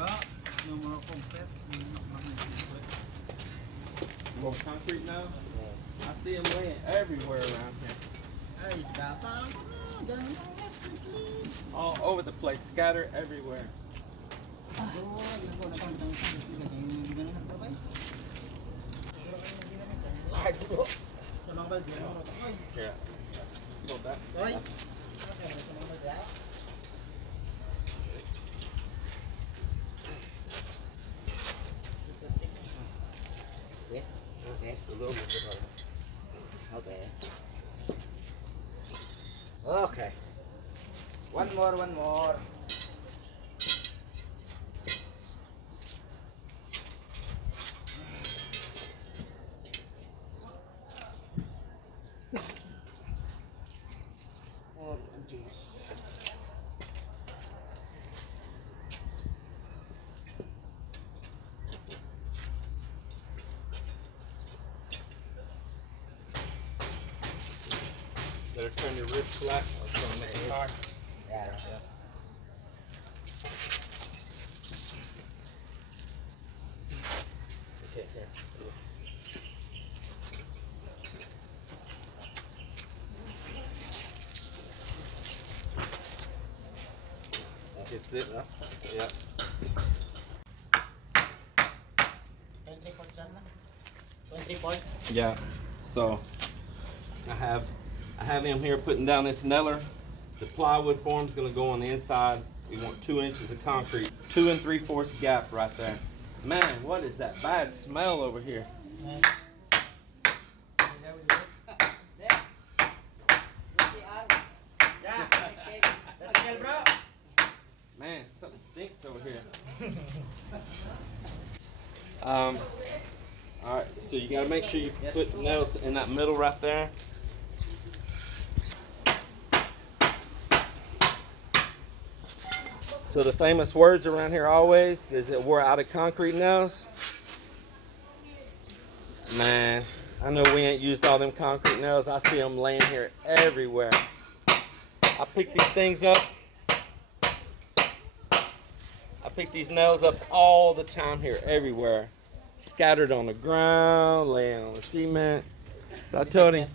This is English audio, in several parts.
No more concrete. More concrete now? I see them laying everywhere around here. All over the place, scattered everywhere. Yeah. Go back. See? Okay, it's a little bit. Okay. Okay. One more, one more. Oh, jeez. Better turn your ribs flat. I was going to make a car. Yeah, yeah. Okay, here. That's it. Yeah. 23 point. Yeah. So I have him here putting down this nailer. The plywood form's gonna go on the inside. We want 2 inches of concrete, 2 3/4 gap right there. Man, what is that bad smell over here? Man, something stinks over here. All right, so you gotta make sure you put the nails in that middle right there. So the famous words around here always is that we're out of concrete nails. Man, I know we ain't used all them concrete nails. I see them laying here everywhere. I pick these things up. I pick these nails up all the time here, everywhere. Scattered on the ground, laying on the cement. So I told him,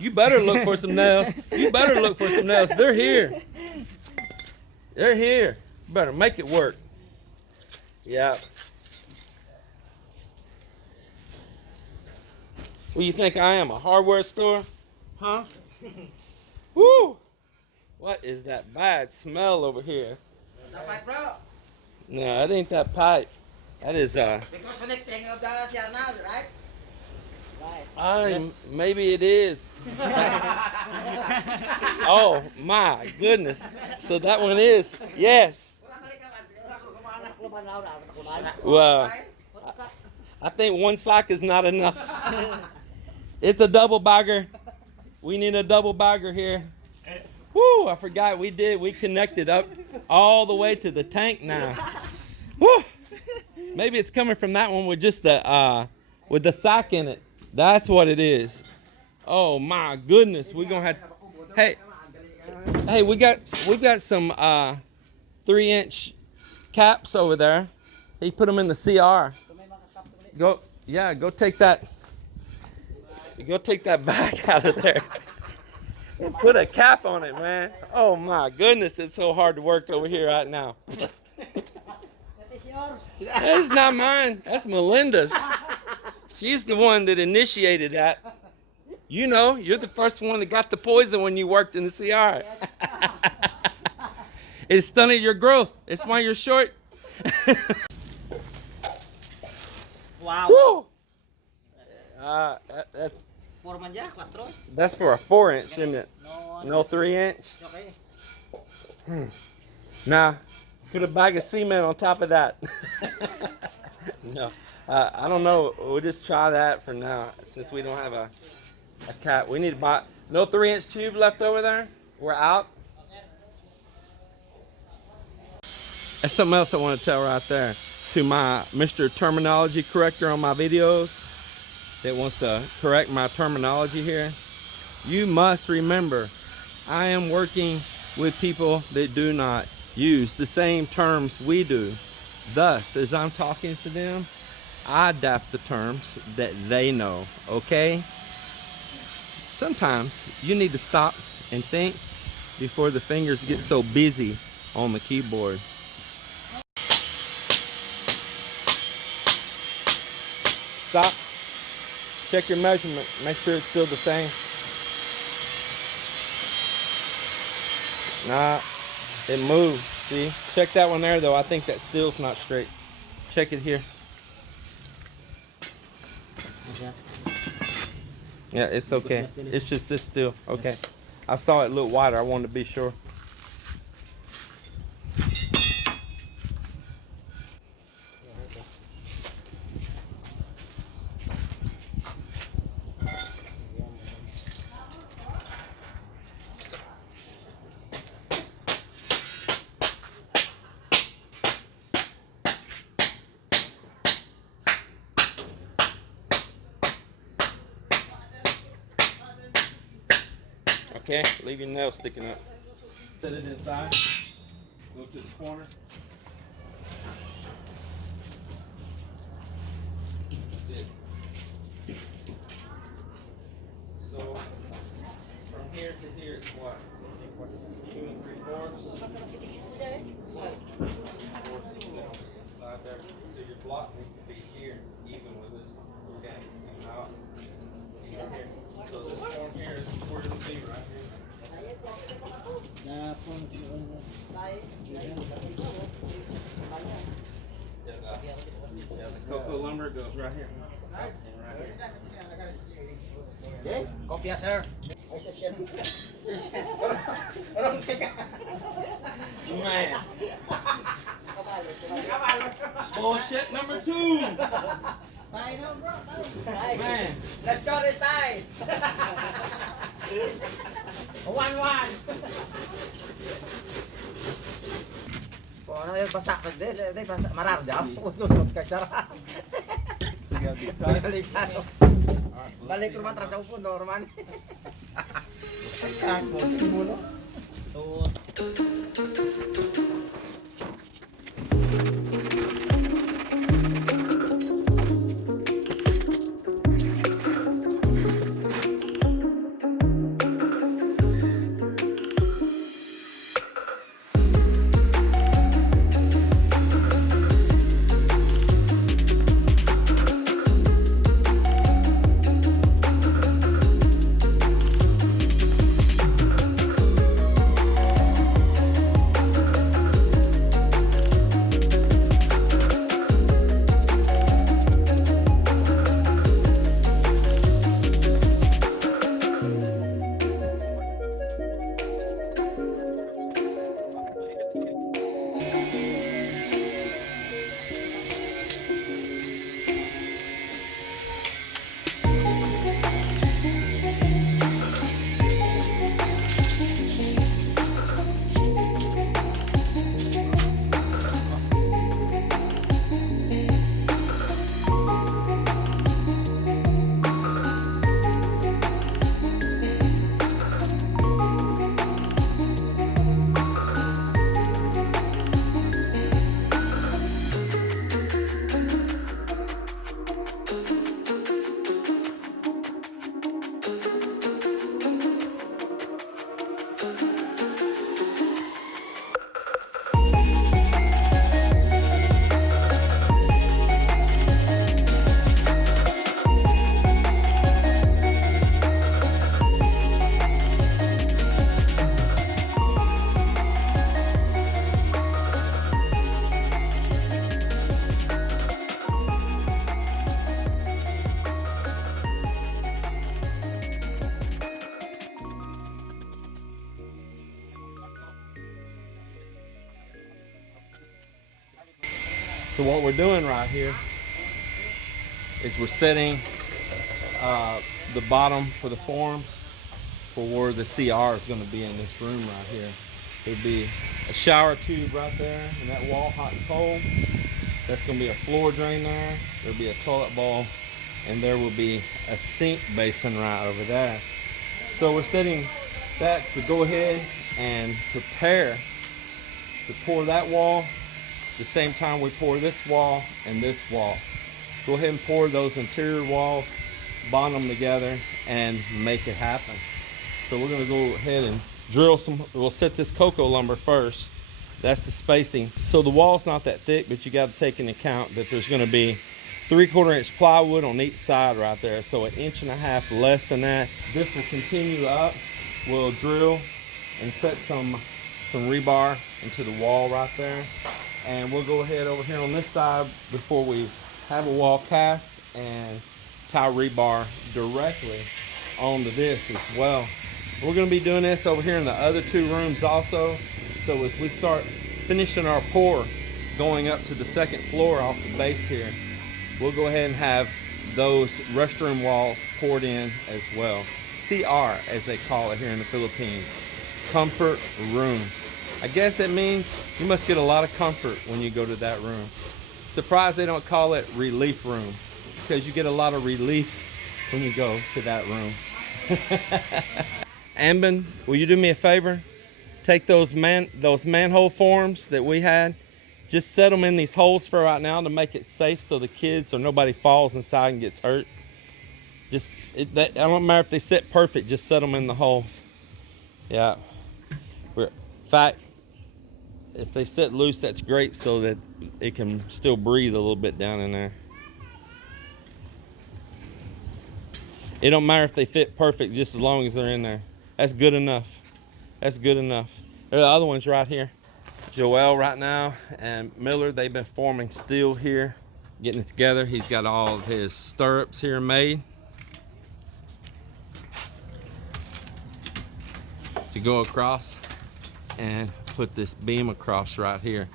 you better look for some nails. You better look for some nails. They're here. They're here. You better make it work. Yeah. What do you think I am, a hardware store? Huh? Woo! What is that bad smell over here? No, it ain't that pipe. That is Because connecting of the CR now, right? Yes. Maybe it is. Oh my goodness. So that one is. Yes. Well, I think one sock is not enough. It's a double bagger. We need a double bagger here. Woo, I forgot we connected up all the way to the tank now. Woo. Maybe it's coming from that one with just the with the sock in it. That's what it is. Oh my goodness, we're gonna have. Hey, we've got some 3-inch caps over there. He put them in the CR. Go take that. Go take that back out of there and put a cap on it, man. Oh my goodness, it's so hard to work over here right now. That's not mine. That's Melinda's. She's the one that initiated that. You know, you're the first one that got the poison when you worked in the CR. It stunted your growth. It's why you're short. Wow. Woo! That's for a 4-inch, isn't it? No 3-inch? Okay. Nah, put a bag of cement on top of that. No, I don't know. We'll just try that for now since we don't have a cap. We need to buy. No 3-inch tube left over there? We're out? That's something else I want to tell right there to my Mr. Terminology Corrector on my videos that wants to correct my terminology here. You must remember, I am working with people that do not use the same terms we do. Thus, as I'm talking to them, I adapt the terms that they know, okay? Sometimes you need to stop and think before the fingers get so busy on the keyboard. Stop. Check your measurement. Make sure it's still the same. Nah, it moved. See? Check that one there though. I think that still's not straight. Check it here. Okay. Yeah, it's okay. It's just this still. Okay. I saw it a little wider. I wanted to be sure. Okay, leave your nails sticking up. Set it inside. Go to the corner. That's it. So from here to here it's what? 2 3/4. Inside there. So your block needs to be here, even with this one. Okay. And out. Here. So this one here is where it'll be right here. Yeah, the cocoa lumber goes right here. And right here. Okay, kopya sir. Man. Bullshit number 2. Man. Let's go this time. 1-1. Kung ano yung basa ka din, basa marar daw. Usok ka sarap. Balik rumah terasa upun Norman. Aku mulu. So what we're doing right here is we're setting the bottom for the forms for where the CR is going to be in this room right here. There'll be a shower tube right there in that wall, hot and cold. That's going to be a floor drain there. There'll be a toilet bowl, and there will be a sink basin right over there. So we're setting that to go ahead and prepare to pour that wall, the same time we pour this wall and this wall. Go ahead and pour those interior walls, bond them together, and make it happen. So we're gonna go ahead and drill some, we'll set this cocoa lumber first. That's the spacing. So the wall's not that thick, but you gotta take into account that there's gonna be 3/4 inch plywood on each side right there. So 1.5 inches less than that. This will continue up. We'll drill and set some rebar into the wall right there. And we'll go ahead over here on this side before we have a wall cast and tie rebar directly onto this as well. We're going to be doing this over here in the other 2 rooms also. So as we start finishing our pour going up to the 2nd floor off the base here, we'll go ahead and have those restroom walls poured in as well. CR, as they call it here in the Philippines, comfort room. I guess it means you must get a lot of comfort when you go to that room. Surprised they don't call it relief room, because you get a lot of relief when you go to that room. Ambin, will you do me a favor? Take those manhole forms that we had, just set them in these holes for right now to make it safe so the kids or nobody falls inside and gets hurt. I don't matter if they sit perfect, just set them in the holes. Yeah. In fact, if they sit loose, that's great so that it can still breathe a little bit down in there. It don't matter if they fit perfect, just as long as they're in there. That's good enough. That's good enough. There are the other ones right here. Joel right now and Miller, they've been forming steel here, getting it together. He's got all of his stirrups here made to go across and put this beam across right here.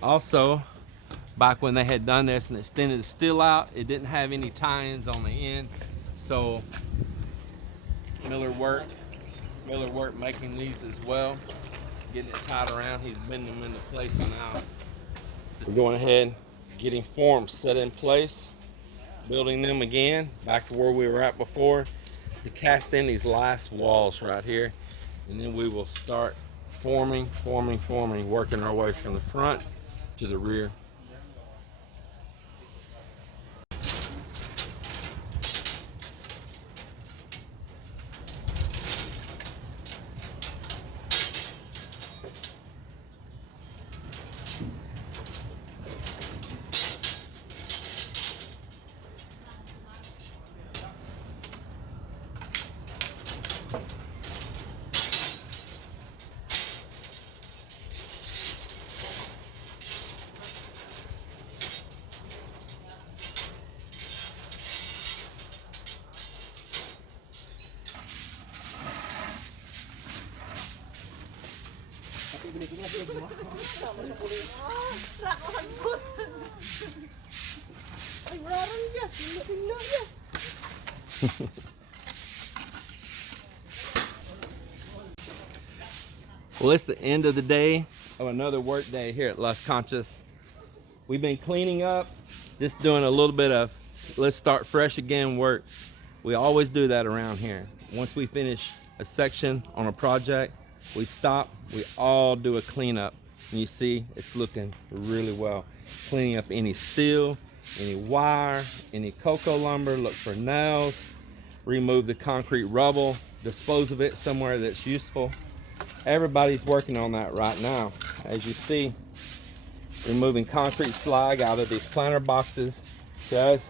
Also, back when they had done this and extended the steel out, it didn't have any tie-ins on the end. So Miller worked making these as well, getting it tied around. He's bending them into place now. We're going ahead, getting forms set in place, building them again back to where we were at before, to cast in these last walls right here, and then we will start forming, working our way from the front to the rear. Well, it's the end of the day of another work day here at Las Conchas. We've been cleaning up, just doing a little bit of let's start fresh again work. We always do that around here. Once we finish a section on a project, we stop, we all do a cleanup. And you see it's looking really well. Cleaning up any steel, any wire, any cocoa lumber, look for nails, remove the concrete rubble, dispose of it somewhere that's useful. Everybody's working on that right now. As you see, removing concrete slag out of these planter boxes. Guys,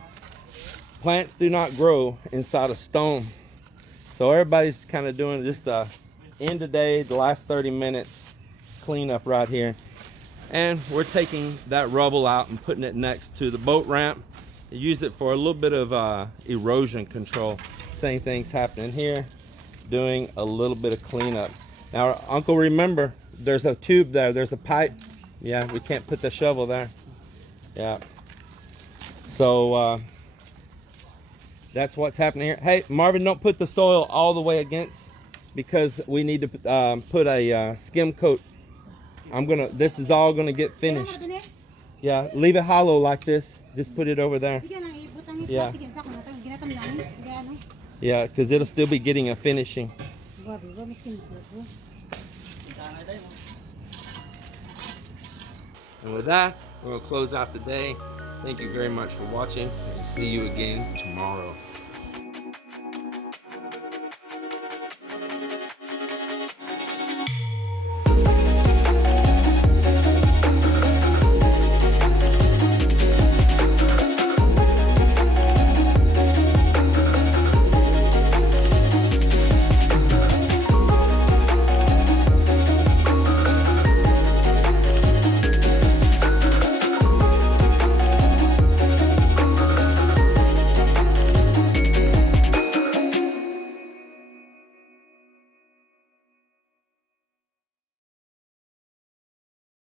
plants do not grow inside a stone. So everybody's kind of doing just the end of day, the last 30 minutes cleanup right here. And we're taking that rubble out and putting it next to the boat ramp. Use it for a little bit of erosion control. Same thing's happening here, doing a little bit of cleanup. Now, Uncle, remember, there's a tube there, there's a pipe. Yeah, we can't put the shovel there. Yeah. So that's what's happening here. Hey, Marvin, don't put the soil all the way against, because we need to put a skim coat. This is all gonna get finished. Yeah, leave it hollow like this. Just put it over there. Yeah. Yeah, because it'll still be getting a finishing. And with that, we're gonna close out the day. Thank you very much for watching, and see you again tomorrow.